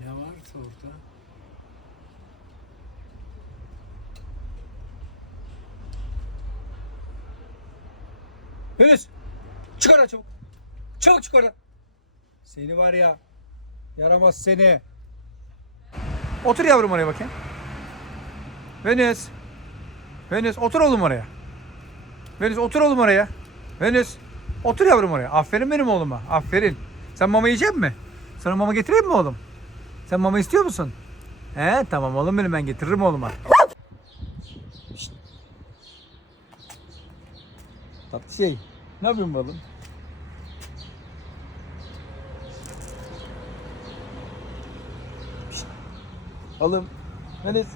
Ne varsa orada. Yunus çık oradan çabuk. Çabuk çık oradan. Seni var ya yaramaz seni. Otur yavrum oraya bakayım. Venüs. Venüs otur oğlum oraya. Venüs otur oğlum oraya. Venüs otur yavrum oraya. Aferin benim oğluma. Aferin. Sen mama yiyecek mi? Sana mama getireyim mi oğlum? Sen mama istiyor musun? He tamam oğlum benim ben getiririm oğluma. Şşt. Tatlı şey. Ne yapıyorsun oğlum? Oğlum. Venüs.